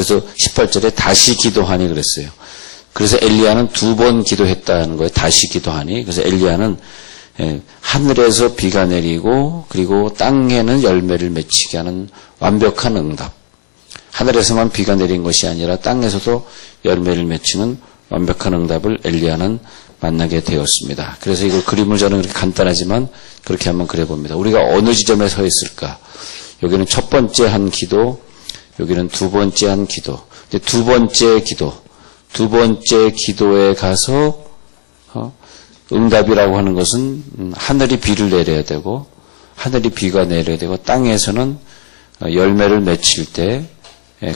그래서 18절에 다시 기도하니 그랬어요. 그래서 엘리야는 2번 기도했다는 거예요. 다시 기도하니. 그래서 엘리야는 하늘에서 비가 내리고 그리고 땅에는 열매를 맺히게 하는 완벽한 응답. 하늘에서만 비가 내린 것이 아니라 땅에서도 열매를 맺히는 완벽한 응답을 엘리야는 만나게 되었습니다. 그래서 이걸 그림을 저는 그렇게 간단하지만 그렇게 한번 그려봅니다. 우리가 어느 지점에 서 있을까? 여기는 첫 번째 한 기도, 여기는 두 번째 한 기도. 근데 두 번째 기도에 가서 응답이라고 하는 것은 하늘이 비를 내려야 되고 하늘이 비가 내려야 되고 땅에서는 열매를 맺힐 때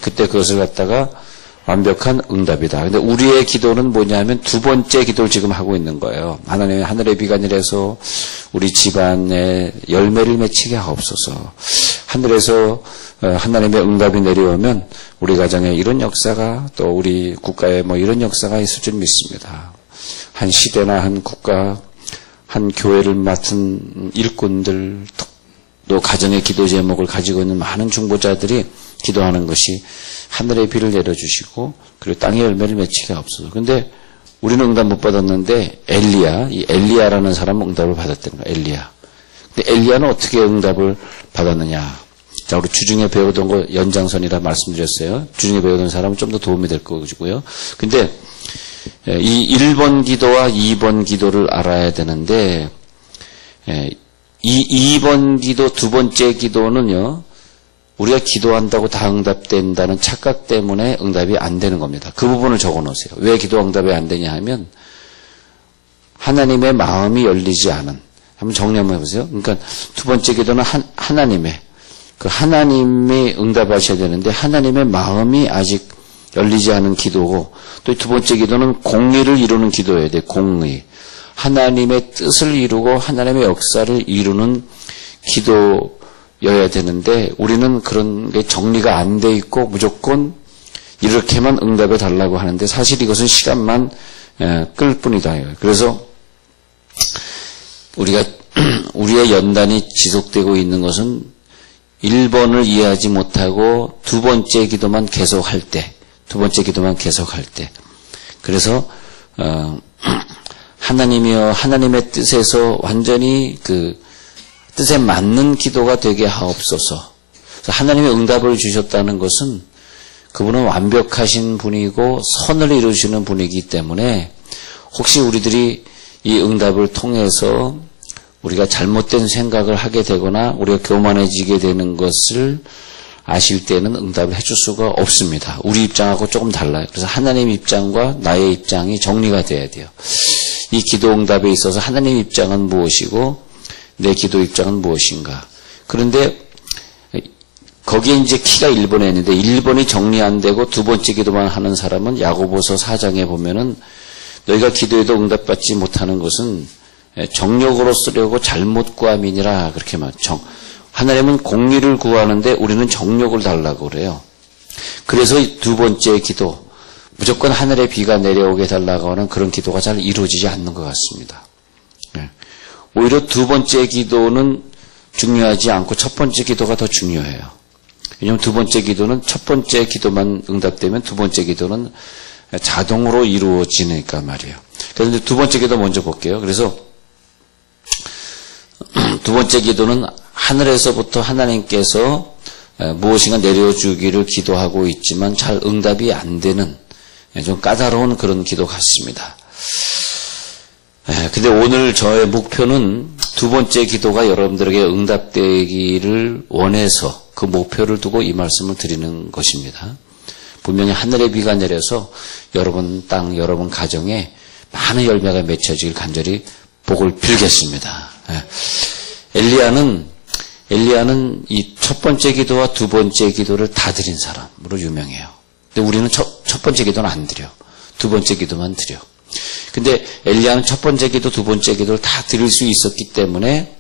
그때 그것을 갖다가 완벽한 응답이다. 근데 우리의 기도는 뭐냐면 두 번째 기도를 지금 하고 있는 거예요. 하나님의 하늘의 비가 내려서 우리 집안에 열매를 맺히게 하옵소서. 하늘에서 하나님의 응답이 내려오면 우리 가정에 이런 역사가 또 우리 국가에 뭐 이런 역사가 있을 줄 믿습니다. 한 시대나 한 국가, 한 교회를 맡은 일꾼들, 또 가정의 기도 제목을 가지고 있는 많은 중보자들이 기도하는 것이 하늘의 비를 내려주시고 그리고 땅의 열매를 맺히게 하옵소서. 그런데 우리는 응답 못 받았는데 이 엘리야라는 사람은 응답을 받았다는 거예요. 엘리야. 근데 엘리야는 어떻게 응답을 받았느냐? 자, 우리 주중에 배우던 거 연장선이라 말씀드렸어요. 주중에 배우던 사람은 좀 더 도움이 될 거고요. 근데 이 1번 기도와 2번 기도를 알아야 되는데 이 2번 기도, 두 번째 기도는요. 우리가 기도한다고 다 응답된다는 착각 때문에 응답이 안 되는 겁니다. 그 부분을 적어놓으세요. 왜 기도 응답이 안 되냐 하면 하나님의 마음이 열리지 않은. 한번 정리 한번 해보세요. 그러니까 두 번째 기도는 하나님이 응답하셔야 되는데 하나님의 마음이 아직 열리지 않은 기도고 또 두 번째 기도는 공의를 이루는 기도여야 돼. 공의. 하나님의 뜻을 이루고 하나님의 역사를 이루는 기도여야 되는데 우리는 그런 게 정리가 안 돼 있고 무조건 이렇게만 응답해 달라고 하는데 사실 이것은 시간만 끌 뿐이다. 그래서 우리의 연단이 지속되고 있는 것은 1번을 이해하지 못하고 두 번째 기도만 계속할 때 그래서 하나님이여 하나님의 뜻에서 완전히 그 뜻에 맞는 기도가 되게 하옵소서. 하나님의 응답을 주셨다는 것은 그분은 완벽하신 분이고 선을 이루시는 분이기 때문에 혹시 우리들이 이 응답을 통해서 우리가 잘못된 생각을 하게 되거나 우리가 교만해지게 되는 것을 아실 때는 응답을 해줄 수가 없습니다. 우리 입장하고 조금 달라요. 그래서 하나님 입장과 나의 입장이 정리가 돼야 돼요. 이 기도 응답에 있어서 하나님 입장은 무엇이고 내 기도 입장은 무엇인가. 그런데 거기에 이제 키가 1번에 있는데 1번이 정리 안 되고 두 번째 기도만 하는 사람은 야고보서 4장에 보면은 너희가 기도해도 응답받지 못하는 것은 정욕으로 쓰려고 잘못 구함이니라 그렇게 말하죠. 하나님은 공의를 구하는데 우리는 정욕을 달라고 그래요. 그래서 두 번째 기도 무조건 하늘에 비가 내려오게 달라고 하는 그런 기도가 잘 이루어지지 않는 것 같습니다. 오히려 두 번째 기도는 중요하지 않고 첫 번째 기도가 더 중요해요. 왜냐하면 두 번째 기도는 첫 번째 기도만 응답되면 두 번째 기도는 자동으로 이루어지니까 말이에요. 그래서 두 번째 기도 먼저 볼게요. 그래서 두 번째 기도는 하늘에서부터 하나님께서 무엇인가 내려주기를 기도하고 있지만 잘 응답이 안 되는 좀 까다로운 그런 기도 같습니다. 근데 오늘 저의 목표는 두 번째 기도가 여러분들에게 응답되기를 원해서 그 목표를 두고 이 말씀을 드리는 것입니다. 분명히 하늘에 비가 내려서 여러분 땅, 여러분 가정에 많은 열매가 맺혀지길 간절히 복을 빌겠습니다. 엘리야는 이 첫 번째 기도와 두 번째 기도를 다 드린 사람으로 유명해요. 근데 우리는 첫 번째 기도는 안 드려. 두 번째 기도만 드려. 근데 엘리야는 첫 번째 기도, 두 번째 기도를 다 드릴 수 있었기 때문에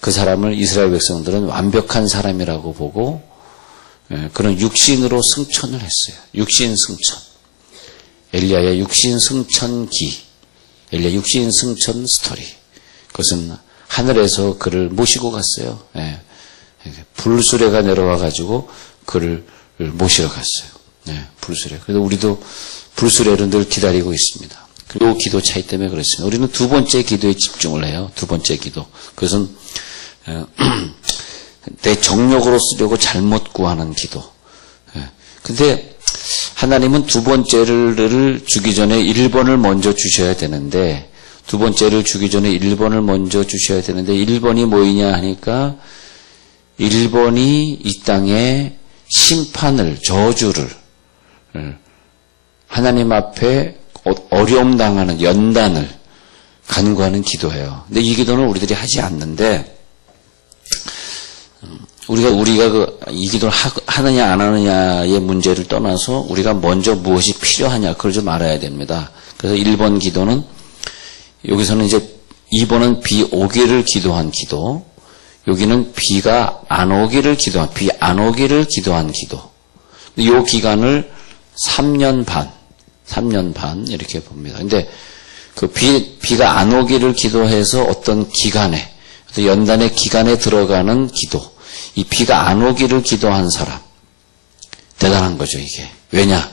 그 사람을 이스라엘 백성들은 완벽한 사람이라고 보고 그런 육신으로 승천을 했어요. 육신 승천. 엘리야의 육신 승천기. 엘리야 육신 승천 스토리. 그것은 하늘에서 그를 모시고 갔어요. 불수레가 내려와 가지고 그를 모시러 갔어요. 네, 불수레. 그래서 우리도 불수레를 늘 기다리고 있습니다. 그리고 기도 차이 때문에 그렇습니다. 우리는 두 번째 기도에 집중을 해요. 두 번째 기도. 그것은 내 정욕으로 쓰려고 잘못 구하는 기도. 근데 하나님은 두 번째를 주기 전에 1번을 먼저 주셔야 되는데, 두 번째를 주기 전에 1번을 먼저 주셔야 되는데 1번이 뭐이냐 하니까 1번이 이 땅에 심판을, 저주를 하나님 앞에 어려움 당하는 연단을 간구하는 기도예요. 근데 이 기도는 우리들이 하지 않는데, 우리가 이 기도를 하느냐 안 하느냐의 문제를 떠나서 우리가 먼저 무엇이 필요하냐, 그걸 좀 알아야 됩니다. 그래서 1번 기도는, 여기서는 이제 2번은 비 오기를 기도한 기도, 여기는 비가 안 오기를 기도한 기도. 이 기간을 3년 반 이렇게 봅니다. 근데 그 비가 안 오기를 기도해서 어떤 기간에, 연단의 기간에 들어가는 기도, 이 비가 안 오기를 기도한 사람, 대단한 거죠, 이게. 왜냐?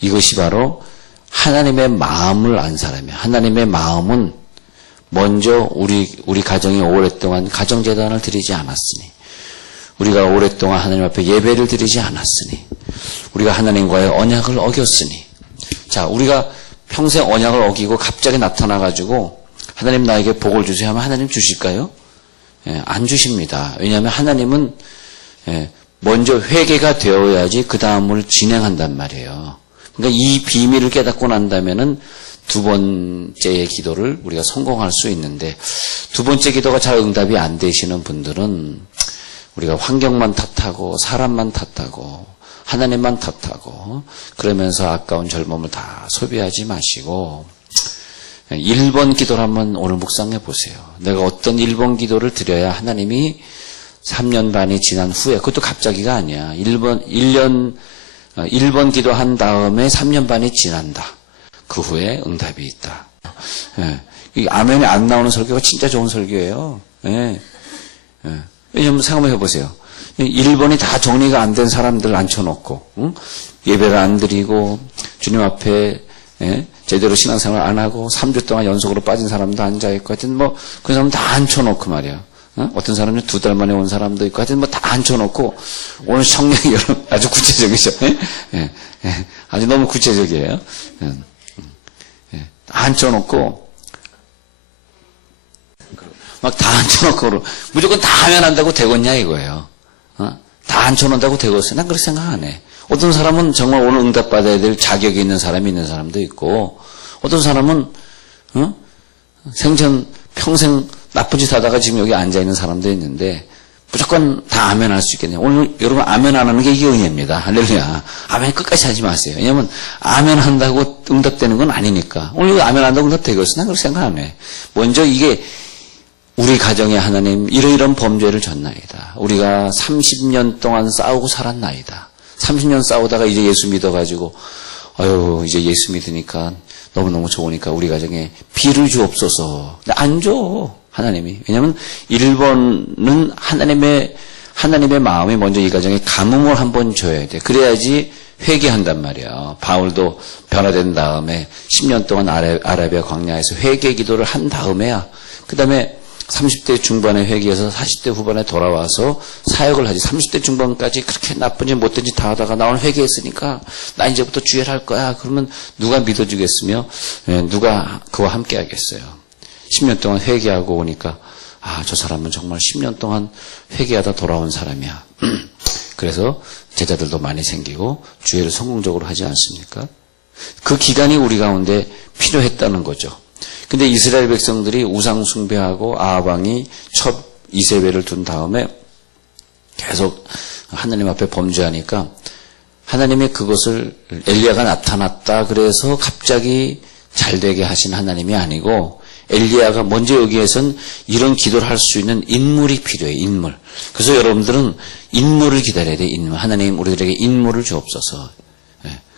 이것이 바로 하나님의 마음을 안 사람이에요. 하나님의 마음은 먼저 우리 가정이 오랫동안 가정재단을 드리지 않았으니, 우리가 오랫동안 하나님 앞에 예배를 드리지 않았으니, 우리가 하나님과의 언약을 어겼으니, 자, 우리가 평생 언약을 어기고 갑자기 나타나가지고 하나님 나에게 복을 주세요 하면 하나님 주실까요? 안 주십니다. 왜냐하면 하나님은 먼저 회개가 되어야지 그 다음을 진행한단 말이에요. 그러니까 이 비밀을 깨닫고 난다면은 두 번째의 기도를 우리가 성공할 수 있는데, 두 번째 기도가 잘 응답이 안 되시는 분들은 우리가 환경만 탓하고 사람만 탓하고 하나님만 탓하고 그러면서 아까운 젊음을 다 소비하지 마시고 1번 기도를 한번 오늘 묵상해 보세요. 내가 어떤 1번 기도를 드려야 하나님이 3년 반이 지난 후에, 그것도 갑자기가 아니야. 1번 기도한 다음에 3년 반이 지난다. 그 후에 응답이 있다. 이 아멘이 안 나오는 설교가 진짜 좋은 설교예요. 왜냐면 생각해 보세요. 1번이 다 정리가 안 된 사람들 앉혀놓고, 예배를 안 드리고 주님 앞에 제대로 신앙생활 안 하고 3주 동안 연속으로 빠진 사람도 앉아있고, 하여튼 그 사람 다 앉혀놓고 말이야. 어떤 사람은 2달 만에 온 사람도 있고, 하여튼 다 앉혀놓고, 오늘 성령이 아주 구체적이죠. 아주 너무 구체적이에요. 앉혀놓고, 막 다 앉혀놓고, 무조건 다 하면 한다고 되겠냐 이거예요. 다 앉혀놓는다고 되겠어요? 난 그렇게 생각 안 해. 어떤 사람은 정말 오늘 응답받아야 될 자격이 있는 사람이 있는 사람도 있고, 어떤 사람은 생전 평생 나쁜 짓 하다가 지금 여기 앉아있는 사람도 있는데 무조건 다 아멘 할 수 있겠네요. 오늘 여러분 아멘 안 하는 게 이게 은혜입니다. 할렐루야. 아멘 끝까지 하지 마세요. 왜냐하면 아멘 한다고 응답되는 건 아니니까. 오늘 여기 아멘 한다고 응답되겠어? 난 그렇게 생각 안 해. 먼저 이게 우리 가정에 하나님 이러이러한 범죄를 졌나이다. 우리가 30년 동안 싸우고 살았나이다. 30년 싸우다가 이제 예수 믿어가지고 이제 예수 믿으니까 너무너무 좋으니까 우리 가정에 비를 주옵소서. 근데 안 줘, 하나님이. 왜냐하면 1번은 하나님의 마음이 먼저 이 가정에 감흥을 한번 줘야 돼. 그래야지 회개한단 말이야. 바울도 변화된 다음에 10년 동안 아라비아 광야에서 회개 기도를 한 다음에야 그 다음에 30대 중반에 회개해서 40대 후반에 돌아와서 사역을 하지. 30대 중반까지 그렇게 나쁜 짓 못된 짓 다 하다가 나 오늘 회개했으니까 나 이제부터 주의를 할 거야. 그러면 누가 믿어주겠으며 누가 그와 함께 하겠어요. 10년 동안 회개하고 오니까 저 사람은 정말 10년 동안 회개하다 돌아온 사람이야. 그래서 제자들도 많이 생기고 주회를 성공적으로 하지 않습니까? 그 기간이 우리 가운데 필요했다는 거죠. 근데 이스라엘 백성들이 우상 숭배하고 아합 왕이 첫 이세벨을 둔 다음에 계속 하나님 앞에 범죄하니까 하나님이 그것을 엘리야가 나타났다 그래서 갑자기 잘되게 하신 하나님이 아니고, 엘리야가 먼저 여기에선 이런 기도를 할 수 있는 인물이 필요해. 인물. 그래서 여러분들은 인물을 기다려야 돼. 인물. 하나님 우리들에게 인물을 주옵소서.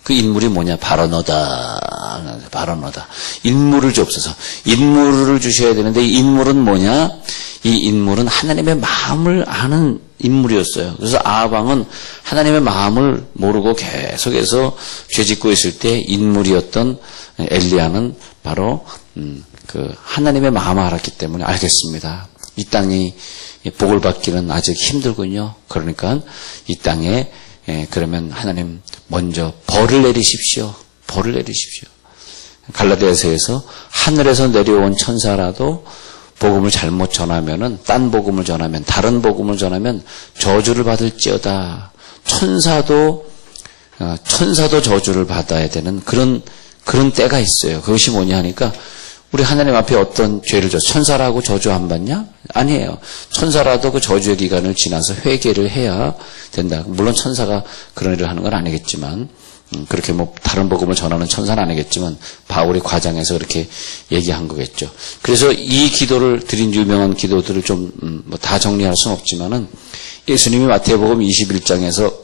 그 인물이 뭐냐? 바로 너다. 바로 너다. 인물을 주옵소서. 인물을 주셔야 되는데 이 인물은 뭐냐? 이 인물은 하나님의 마음을 아는 인물이었어요. 그래서 아방은 하나님의 마음을 모르고 계속해서 죄짓고 있을 때 인물이었던 엘리야는 바로 그 하나님의 마음을 알았기 때문에 알겠습니다. 이 땅이 복을 받기는 아직 힘들군요. 그러니까 이 땅에 그러면 하나님 먼저 벌을 내리십시오. 벌을 내리십시오. 갈라디아서에서 하늘에서 내려온 천사라도 복음을 잘못 전하면은 딴 복음을 전하면 다른 복음을 전하면 저주를 받을지어다. 천사도 저주를 받아야 되는 그런 때가 있어요. 그것이 뭐냐 하니까 우리 하나님 앞에 어떤 죄를 천사라고 저주 안 받냐? 아니에요. 천사라도 그 저주의 기간을 지나서 회개를 해야 된다. 물론 천사가 그런 일을 하는 건 아니겠지만 그렇게 뭐 다른 복음을 전하는 천사는 아니겠지만 바울이 과장해서 그렇게 얘기한 거겠죠. 그래서 이 기도를 드린 유명한 기도들을 좀 뭐 다 정리할 수는 없지만은 예수님이 마태복음 21장에서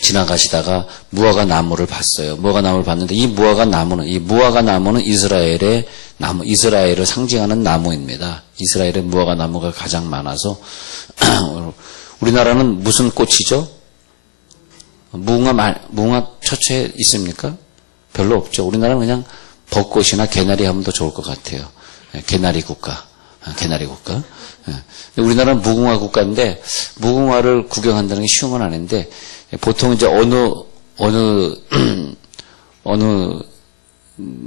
지나가시다가 무화과 나무를 봤어요. 무화과 나무를 봤는데 이 무화과 나무는 이스라엘의 나무, 이스라엘을 상징하는 나무입니다. 이스라엘의 무화과 나무가 가장 많아서 우리나라는 무슨 꽃이죠? 무궁화 처처에 있습니까? 별로 없죠. 우리나라는 그냥 벚꽃이나 개나리 하면 더 좋을 것 같아요. 개나리 국가. 우리나라는 무궁화 국가인데 무궁화를 구경한다는 게 쉬운 건 아닌데 보통 이제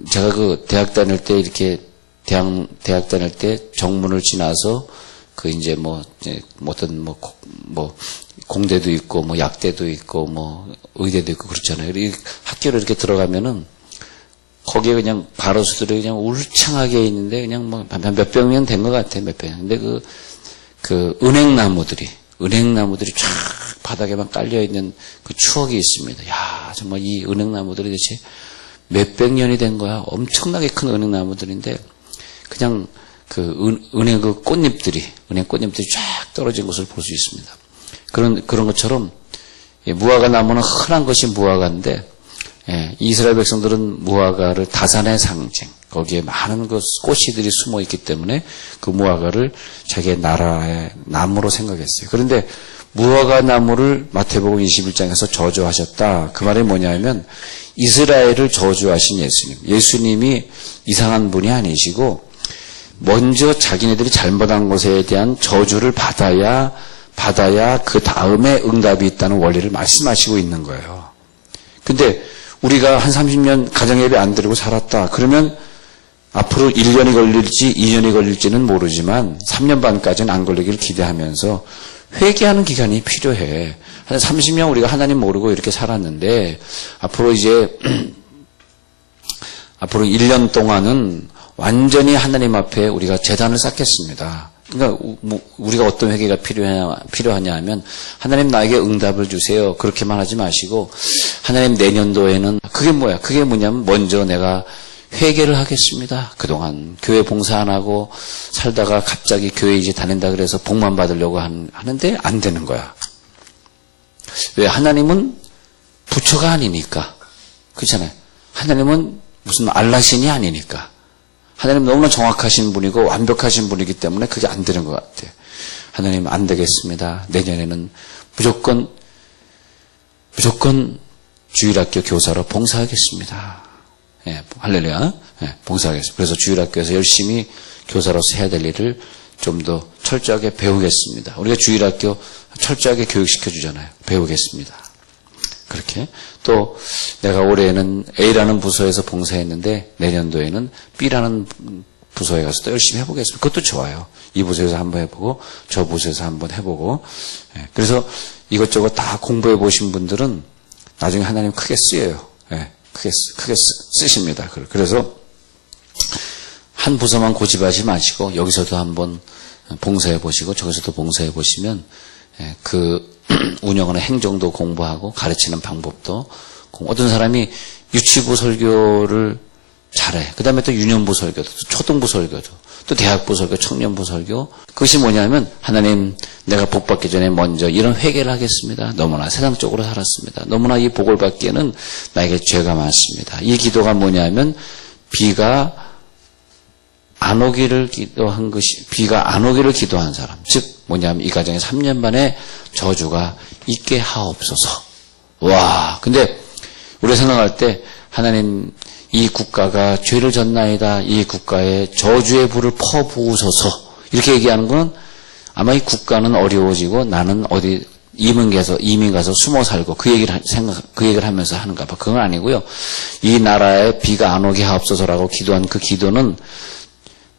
제가 그 대학 다닐 때 이렇게 대학 다닐 때 정문을 지나서 그 이제 어떤 공대도 있고 뭐 약대도 있고 뭐 의대도 있고 그렇잖아요. 이 학교를 이렇게 들어가면은 거기에 그냥 가로수들이 그냥 울창하게 있는데 그냥 뭐 몇백 명 된 것 같아요. 몇백 명. 근데 그 은행나무들이 쫙 바닥에만 깔려 있는 그 추억이 있습니다. 야, 정말 이 은행나무들이 대체 몇백 년이 된 거야. 엄청나게 큰 은행나무들인데 그냥 은행 꽃잎들이 쫙 떨어진 것을 볼 수 있습니다. 그런 것처럼 무화과 나무는 흔한 것이 무화과인데 이스라엘 백성들은 무화과를 다산의 상징, 거기에 많은 꽃이들이 숨어 있기 때문에 그 무화과를 자기의 나라의 나무로 생각했어요. 그런데 무화과 나무를 마태복음 21장에서 저주하셨다. 그 말이 뭐냐면 이스라엘을 저주하신 예수님이 이상한 분이 아니시고 먼저 자기네들이 잘못한 것에 대한 저주를 받아야 그 다음에 응답이 있다는 원리를 말씀하시고 있는 거예요. 근데 우리가 한 30년 가정예배 안 드리고 살았다. 그러면 앞으로 1년이 걸릴지 2년이 걸릴지는 모르지만 3년 반까지는 안 걸리기를 기대하면서 회개하는 기간이 필요해. 한 30년 우리가 하나님 모르고 이렇게 살았는데 앞으로 1년 동안은 완전히 하나님 앞에 우리가 제단을 쌓겠습니다. 그러니까 우리가 어떤 회개가 필요하냐 하면 하나님 나에게 응답을 주세요. 그렇게만 하지 마시고 하나님 내년도에는 그게 뭐야? 그게 뭐냐면 먼저 내가 회개를 하겠습니다. 그동안 교회 봉사 안 하고 살다가 갑자기 교회 이제 다닌다 그래서 복만 받으려고 하는데 안 되는 거야. 왜? 하나님은 부처가 아니니까. 그렇잖아요. 하나님은 무슨 알라신이 아니니까. 하나님 너무나 정확하신 분이고 완벽하신 분이기 때문에 그게 안 되는 것 같아요. 하나님 안 되겠습니다. 내년에는 무조건 주일학교 교사로 봉사하겠습니다. 예, 할렐루야. 예, 봉사하겠습니다. 그래서 주일학교에서 열심히 교사로서 해야 될 일을 좀 더 철저하게 배우겠습니다. 우리가 주일학교 철저하게 교육시켜 주잖아요. 배우겠습니다. 그렇게 또 내가 올해는 A라는 부서에서 봉사했는데 내년도에는 B라는 부서에 가서 또 열심히 해보겠습니다. 그것도 좋아요. 이 부서에서 한번 해보고 저 부서에서 한번 해보고. 예, 그래서 이것저것 다 공부해 보신 분들은 나중에 하나님 크게 쓰여요. 예, 크게 쓰십니다. 그래서 한 부서만 고집하지 마시고 여기서도 한번 봉사해 보시고 저기서도 봉사해 보시면 그 운영하는 행정도 공부하고 가르치는 방법도 어떤 사람이 유치부 설교를 잘해. 그 다음에 또 유년부 설교도, 또 초등부 설교도, 또 대학부 설교, 청년부 설교. 그것이 뭐냐면, 하나님, 내가 복 받기 전에 먼저 이런 회개를 하겠습니다. 너무나 세상적으로 살았습니다. 너무나 이 복을 받기에는 나에게 죄가 많습니다. 이 기도가 뭐냐면, 비가 안 오기를 기도한 사람. 즉, 뭐냐면, 이 가정에 3년 반의 저주가 있게 하옵소서. 와, 근데, 우리가 생각할 때, 하나님, 이 국가가 죄를 졌나이다. 이 국가에 저주의 불을 퍼부으소서. 이렇게 얘기하는 건 아마 이 국가는 어려워지고 나는 어디 이민 가서 숨어 살고 그 얘기를 하면서 하는가 봐. 그건 아니고요. 이 나라에 비가 안 오게 하옵소서라고 기도한 그 기도는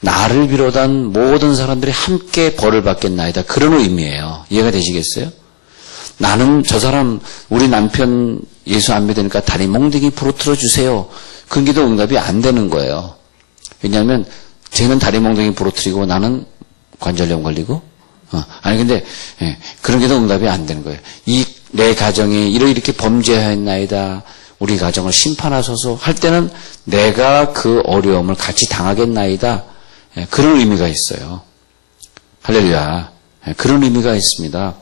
나를 비롯한 모든 사람들이 함께 벌을 받겠나이다. 그런 의미예요. 이해가 되시겠어요? 나는 저 사람 우리 남편 예수 안 믿으니까 다리 몽둥이 부러뜨려 주세요. 그 기도 응답이 안 되는 거예요. 왜냐하면 쟤는 다리 몽둥이 부러뜨리고 나는 관절염 걸리고 근데 그런 기도 응답이 안 되는 거예요. 내 가정이 이렇게 범죄하였나이다. 우리 가정을 심판하소서 할 때는 내가 그 어려움을 같이 당하겠나이다. 그런 의미가 있어요. 할렐루야. 그런 의미가 있습니다.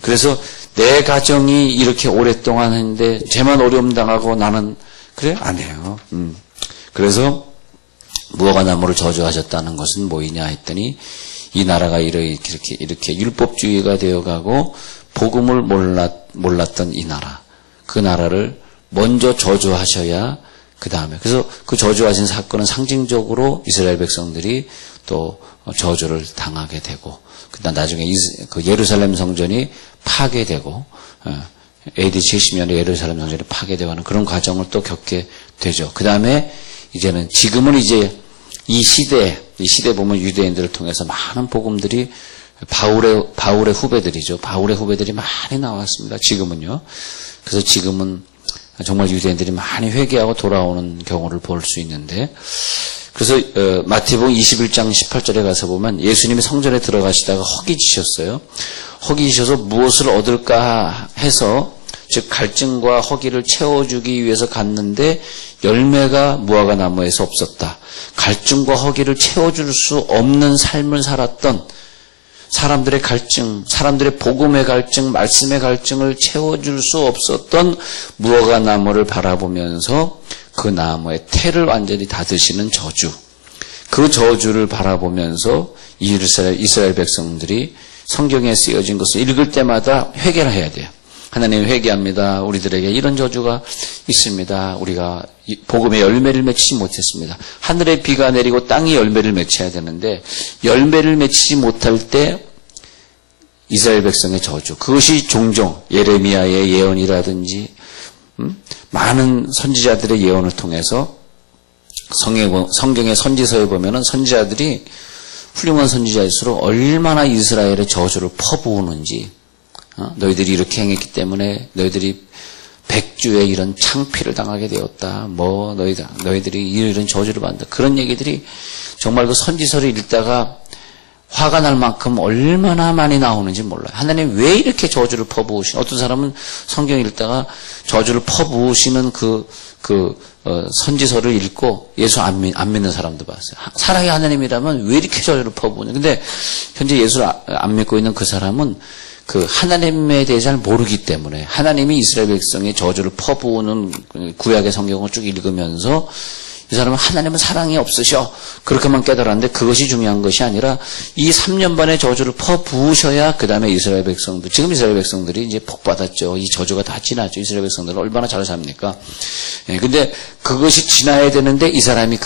그래서 내 가정이 이렇게 오랫동안 했는데 쟤만 어려움 당하고 나는 그래? 아니에요. 그래서 무화과 나무를 저주하셨다는 것은 뭐이냐 했더니 이 나라가 이렇게 율법주의가 되어가고 복음을 몰랐던 이 나라, 그 나라를 먼저 저주하셔야 그 다음에 그래서 그 저주하신 사건은 상징적으로 이스라엘 백성들이 또 저주를 당하게 되고 그다음 나중에 그 예루살렘 성전이 파괴되고 AD 70년에 예루살렘 성전이 파괴되고 하는 그런 과정을 또 겪게 되죠. 그 다음에 지금은 이 시대 보면 유대인들을 통해서 많은 복음들이 바울의 후배들이죠. 바울의 후배들이 많이 나왔습니다. 지금은요. 그래서 지금은 정말 유대인들이 많이 회개하고 돌아오는 경우를 볼 수 있는데 그래서 마태복음 21장 18절에 가서 보면 예수님이 성전에 들어가시다가 허기지셨어요. 허기지셔서 무엇을 얻을까 해서 즉 갈증과 허기를 채워주기 위해서 갔는데 열매가 무화과 나무에서 없었다. 갈증과 허기를 채워줄 수 없는 삶을 살았던 사람들의 갈증, 사람들의 복음의 갈증, 말씀의 갈증을 채워줄 수 없었던 무화과 나무를 바라보면서 그 나무의 태를 완전히 닫으시는 저주, 그 저주를 바라보면서 이스라엘 백성들이 성경에 쓰여진 것을 읽을 때마다 회개를 해야 돼요. 하나님 회개합니다. 우리들에게 이런 저주가 있습니다. 우리가 복음의 열매를 맺지 못했습니다. 하늘에 비가 내리고 땅이 열매를 맺혀야 되는데 열매를 맺히지 못할 때 이스라엘 백성의 저주, 그것이 종종 예레미야의 예언이라든지 많은 선지자들의 예언을 통해서 성경의 선지서에 보면은 선지자들이 훌륭한 선지자일수록 얼마나 이스라엘의 저주를 퍼부으는지 너희들이 이렇게 행했기 때문에 너희들이 백주에 이런 창피를 당하게 되었다. 너희들이 이런 저주를 받는다. 그런 얘기들이 정말 그 선지서를 읽다가 화가 날 만큼 얼마나 많이 나오는지 몰라요. 하나님 왜 이렇게 저주를 퍼부으시는, 어떤 사람은 성경 읽다가 저주를 퍼부으시는 선지서를 읽고 예수 안 믿는 사람도 봤어요. 사랑의 하나님이라면 왜 이렇게 저주를 퍼부으냐. 근데 현재 예수를 안 믿고 있는 그 사람은 그 하나님에 대해 잘 모르기 때문에 하나님이 이스라엘 백성의 저주를 퍼부으는 구약의 성경을 쭉 읽으면서 이 사람은 하나님은 사랑이 없으셔. 그렇게만 깨달았는데 그것이 중요한 것이 아니라 이 3년 반의 저주를 퍼부으셔야 그 다음에 이스라엘 백성들, 지금 이스라엘 백성들이 이제 복받았죠. 이 저주가 다 지났죠. 이스라엘 백성들은 얼마나 잘 삽니까? 근데 그것이 지나야 되는데 이 사람이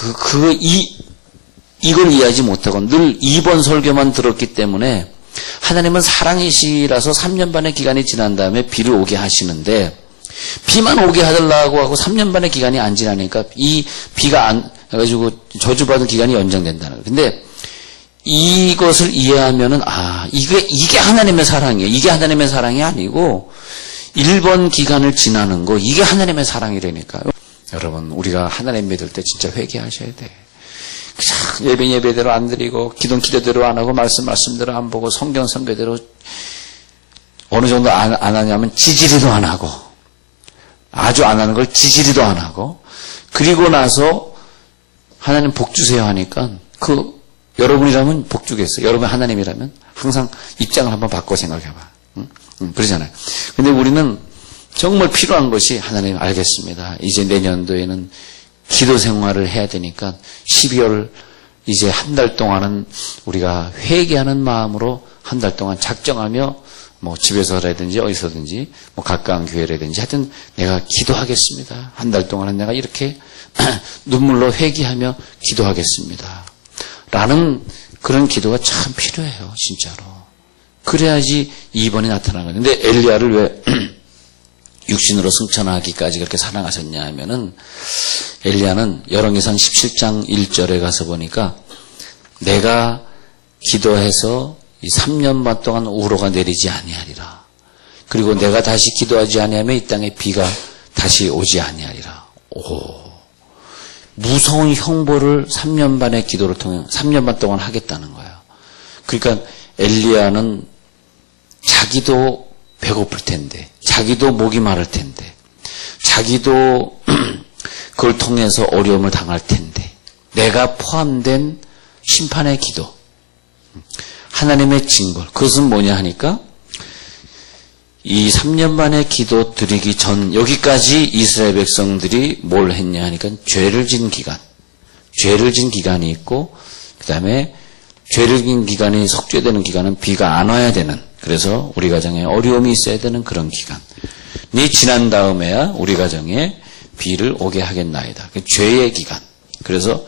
이걸 이해하지 못하고 늘 2번 설교만 들었기 때문에 하나님은 사랑이시라서 3년 반의 기간이 지난 다음에 비를 오게 하시는데 비만 오게 하려고 하고 3년 반의 기간이 안 지나니까 이 비가 안 해가지고 저주받을 기간이 연장된다는 거예요. 근데 이것을 이해하면은 이게 하나님의 사랑이에요. 이게 하나님의 사랑이 아니고 1번 기간을 지나는 거, 이게 하나님의 사랑이라니까요. 여러분, 우리가 하나님 믿을 때 진짜 회개하셔야 돼. 예배대로 안 드리고 기도대로 안 하고 말씀대로 안 보고 성경대로 어느 정도 안 하냐면 지지리도 안 하고, 아주 안 하는 걸 지지리도 안 하고, 그리고 나서 하나님 복 주세요 하니까 여러분이라면 복 주겠어요. 여러분 하나님이라면 항상 입장을 한번 바꿔 생각해봐. 그러잖아요. 근데 우리는 정말 필요한 것이 하나님 알겠습니다. 이제 내년도에는 기도 생활을 해야 되니까 12월 이제 한 달 동안은 우리가 회개하는 마음으로 한 달 동안 작정하며 뭐 집에서라든지 어디서든지 뭐 가까운 교회라든지 하여튼 내가 기도하겠습니다. 한 달 동안은 내가 이렇게 눈물로 회개하며 기도하겠습니다. 라는 그런 기도가 참 필요해요. 진짜로. 그래야지 2번이 나타나는 거예요. 근데 엘리야를 왜 육신으로 승천하기까지 그렇게 사랑하셨냐 하면은 엘리야는 열왕기상 17장 1절에 가서 보니까 내가 기도해서 이 3년 반 동안 우로가 내리지 아니하리라. 그리고 내가 다시 기도하지 아니하면 이 땅에 비가 다시 오지 아니하리라. 무서운 형벌을 3년 반의 기도를 통해 3년 반 동안 하겠다는 거예요. 그러니까 엘리야는 자기도 배고플 텐데, 자기도 목이 마를 텐데, 자기도 그걸 통해서 어려움을 당할 텐데, 내가 포함된 심판의 기도, 하나님의 징벌, 그것은 뭐냐 하니까 이 3년 만의 기도 드리기 전 여기까지 이스라엘 백성들이 뭘 했냐 하니까 죄를 진 기간이 있고 그 다음에 죄를 진 기간이 속죄되는 기간은 비가 안 와야 되는, 그래서 우리 가정에 어려움이 있어야 되는 그런 기간이 지난 다음에야 우리 가정에 비를 오게 하겠나이다. 죄의 기간. 그래서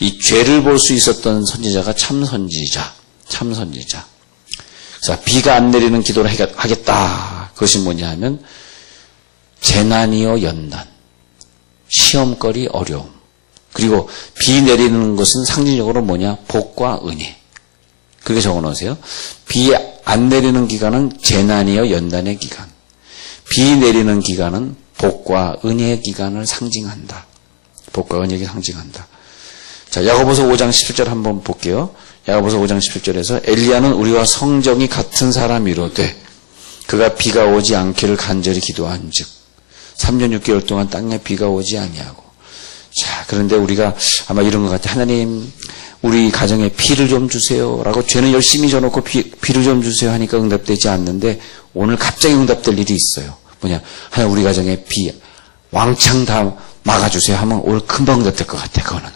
이 죄를 볼 수 있었던 선지자가 참 선지자. 그래서 비가 안 내리는 기도를 하겠다. 그것이 뭐냐 하면 재난이요 연단, 시험거리 어려움, 그리고 비 내리는 것은 상징적으로 뭐냐? 복과 은혜. 그렇게 적어놓으세요. 비 안 내리는 기간은 재난이요 연단의 기간, 비 내리는 기간은 복과 은혜의 기간을 상징한다. 복과 은혜를 상징한다. 자, 야고보서 5장 17절 한번 볼게요. 야고보서 5장 17절에서 엘리야는 우리와 성정이 같은 사람이로되 그가 비가 오지 않기를 간절히 기도한즉 3년 6개월 동안 땅에 비가 오지 아니하고. 자, 그런데 우리가 아마 이런 것 같아요. 하나님, 우리 가정에 비를 좀 주세요 라고 죄는 열심히 져놓고 비를 좀 주세요 하니까 응답되지 않는데 오늘 갑자기 응답될 일이 있어요. 뭐냐? 하나님, 우리 가정에 비 왕창 다 막아주세요 하면 오늘 금방 응답될 것 같아. 그거는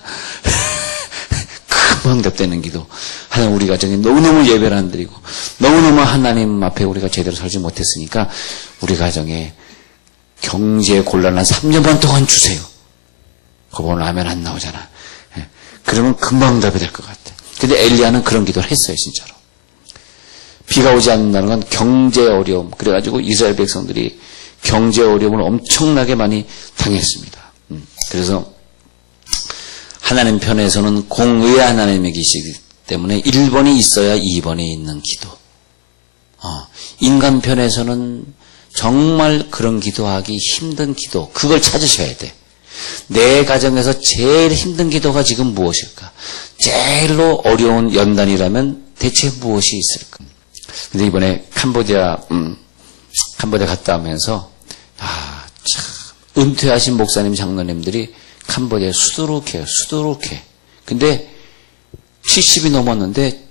금방 응답되는 기도. 하나님, 우리 가정에 너무너무 예배를 안 드리고 너무너무 하나님 앞에 우리가 제대로 살지 못했으니까 우리 가정에 경제 곤란한 3년 반 동안 주세요. 그거 오늘 라면 안 나오잖아. 그러면 금방 응답이 될 것 같아. 근데 엘리야는 그런 기도를 했어요. 진짜로. 비가 오지 않는다는 건 경제 어려움. 그래가지고 이스라엘 백성들이 경제 어려움을 엄청나게 많이 당했습니다. 그래서 하나님 편에서는 공의의 하나님이 계시기 때문에 1번이 있어야 2번이 있는 기도. 인간 편에서는 정말 그런 기도하기 힘든 기도, 그걸 찾으셔야 돼. 내 가정에서 제일 힘든 기도가 지금 무엇일까? 제일로 어려운 연단이라면 대체 무엇이 있을까? 근데 이번에 캄보디아 갔다 오면서 참 은퇴하신 목사님 장로님들이 캄보디아에 수두룩해요. 근데 70이 넘었는데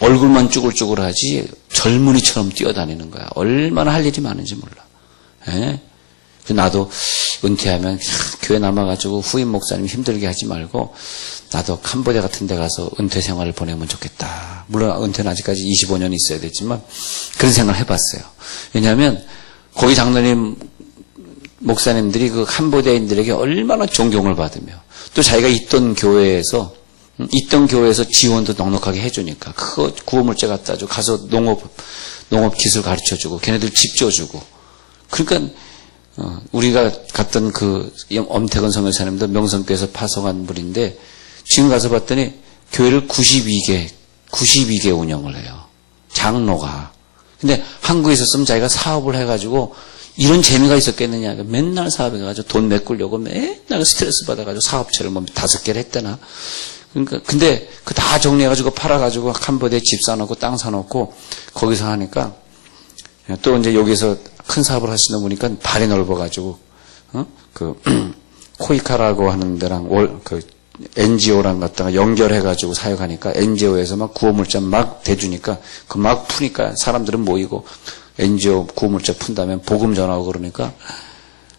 얼굴만 쭈글쭈글하지 젊은이처럼 뛰어다니는 거야. 얼마나 할 일이 많은지 몰라. 예? 나도 은퇴하면 교회 남아가지고 후임 목사님 힘들게 하지 말고 나도 캄보디아 같은 데 가서 은퇴 생활을 보내면 좋겠다. 물론 은퇴는 아직까지 25년 있어야 되지만 그런 생각을 해봤어요. 왜냐하면 거기 장로님 목사님들이 그 캄보디아인들에게 얼마나 존경을 받으며 또 자기가 있던 교회에서 지원도 넉넉하게 해주니까 그거 구호물자 갖다 주고 가서 농업 기술 가르쳐주고 걔네들 집 줘주고. 그러니까 우리가 갔던 그 엄태건 선교사님도 명성교에서 파송한 분인데 지금 가서 봤더니 교회를 92개 운영을 해요. 장로가. 근데 한국에 있었으면 자기가 사업을 해가지고 이런 재미가 있었겠느냐. 맨날 사업해 가지고 돈 메꾸려고 맨날 스트레스 받아가지고 사업체를 뭐 5개를 했대나. 그러니까 근데 그 다 정리해가지고 팔아가지고 캄보디아에 집 사놓고 땅 사놓고 거기서 하니까 또 이제 여기서 큰 사업을 하시는 분이니까 발이 넓어가지고 그 코이카라고 하는 데랑 NGO랑 갖다가 연결해가지고 사역하니까 NGO에서 막 구호물자 막 대주니까 그 막 푸니까 사람들은 모이고 NGO 구호물자 푼다면 복음 전하고 그러니까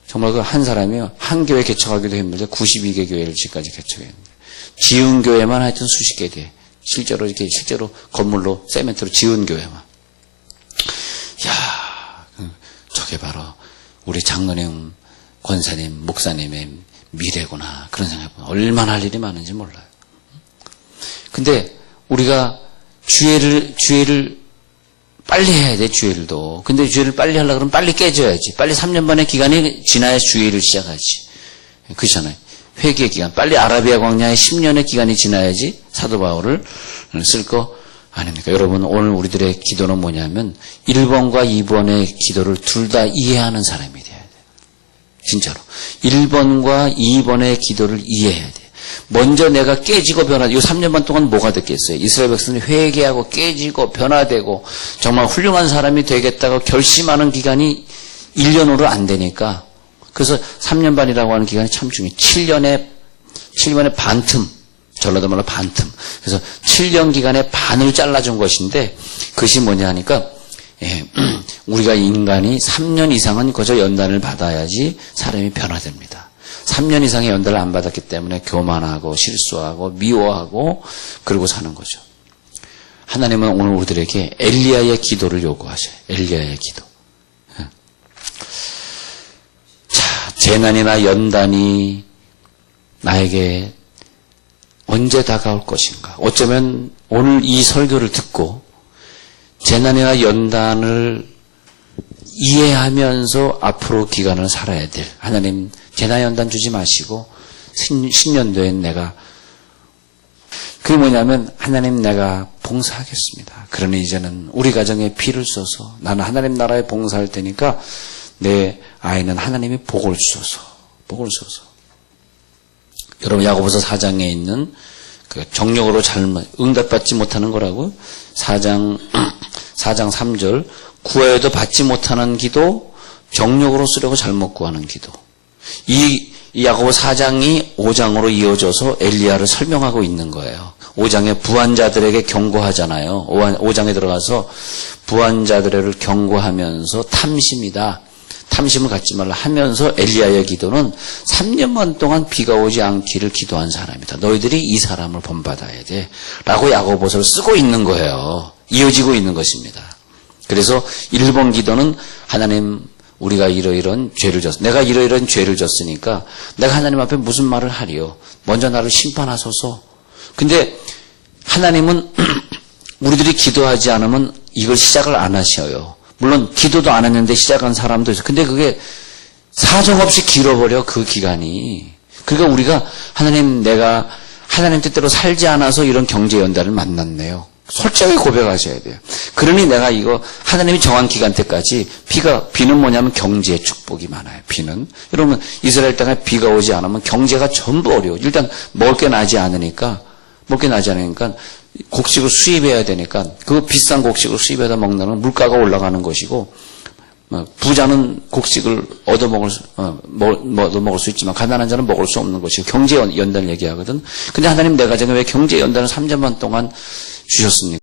정말 그 한 사람이 한 교회 개척하기도 힘들죠. 92개 교회를 지금까지 개척했는데. 지은 교회만 하여튼 수십 개 돼. 실제로 건물로 세멘트로 지은 교회만. 야, 저게 바로 우리 장로님, 권사님, 목사님의 미래구나. 그런 생각해보면 얼마나 할 일이 많은지 몰라요. 근데 우리가 주회를 빨리 해야 돼, 주일도. 근데 주일을 빨리 하려고 그러면 빨리 깨져야지. 빨리 3년 반의 기간이 지나야 주일을 시작하지. 그렇잖아요. 회개의 기간. 빨리 아라비아 광야의 10년의 기간이 지나야지 사도 바울을 쓸 거 아닙니까? 여러분, 오늘 우리들의 기도는 뭐냐면 1번과 2번의 기도를 둘 다 이해하는 사람이 돼야 돼요. 진짜로. 1번과 2번의 기도를 이해해야 돼요. 먼저 내가 깨지고 변화되고, 이 3년 반 동안 뭐가 됐겠어요? 이스라엘 백성이 회개하고 깨지고 변화되고 정말 훌륭한 사람이 되겠다고 결심하는 기간이 1년으로 안 되니까, 그래서 3년 반이라고 하는 기간이 참 중요해요. 7년의 반틈, 전라도 말로 반틈. 그래서 7년 기간의 반을 잘라준 것인데, 그것이 뭐냐 하니까, 우리가 인간이 3년 이상은 거저 연단을 받아야지 사람이 변화됩니다. 3년 이상의 연단을 안 받았기 때문에 교만하고 실수하고 미워하고 그러고 사는 거죠. 하나님은 오늘 우리들에게 엘리야의 기도를 요구하셔요. 엘리야의 기도. 자, 재난이나 연단이 나에게 언제 다가올 것인가? 어쩌면 오늘 이 설교를 듣고 재난이나 연단을 이해하면서 앞으로 기간을 살아야 될, 하나님 재난 연단 주지 마시고 신년도엔 내가, 그게 뭐냐면 하나님 내가 봉사하겠습니다. 그러니 이제는 우리 가정에 피를 써서 나는 하나님 나라에 봉사할 테니까 내 아이는 하나님이 복을 주소서. 여러분, 야고보서 4장에 있는 그 정력으로 응답받지 못하는 거라고, 4장 3절, 구하여도 받지 못하는 기도, 정력으로 쓰려고 잘못 구하는 기도. 이 야고보 4장이 5장으로 이어져서 엘리야를 설명하고 있는 거예요. 5장에 부한자들에게 경고하잖아요. 5장에 들어가서 부한자들을 경고하면서 탐심이다. 탐심을 갖지 말라 하면서 엘리야의 기도는 3년만 동안 비가 오지 않기를 기도한 사람이다. 너희들이 이 사람을 본받아야 돼. 라고 야고보서를 쓰고 있는 거예요. 이어지고 있는 것입니다. 그래서 1번 기도는 하나님, 우리가 이러이러한 죄를 졌어. 내가 이러이러한 죄를 졌으니까 내가 하나님 앞에 무슨 말을 하리요. 먼저 나를 심판하소서. 근데 하나님은 우리들이 기도하지 않으면 이걸 시작을 안 하셔요. 물론 기도도 안 했는데 시작한 사람도 있어요. 근데 그게 사정없이 길어버려, 그 기간이. 그러니까 우리가 하나님, 내가 하나님 뜻대로 살지 않아서 이런 경제 연단을 만났네요. 솔직하게 고백하셔야 돼요. 그러니 내가 이거 하나님이 정한 기간 때까지 비는 뭐냐면 경제의 축복이 많아요. 비는. 여러분, 이스라엘 땅에 비가 오지 않으면 경제가 전부 어려워요. 일단 먹을 게 나지 않으니까 곡식을 수입해야 되니까 그 비싼 곡식을 수입해다 먹는 물가가 올라가는 것이고, 부자는 곡식을 얻어먹을 수 있지만 가난한 자는 먹을 수 없는 것이고, 경제 연단을 얘기하거든. 근데 하나님, 내 가정에 왜 경제 연단을 3년반 동안 주셨습니까?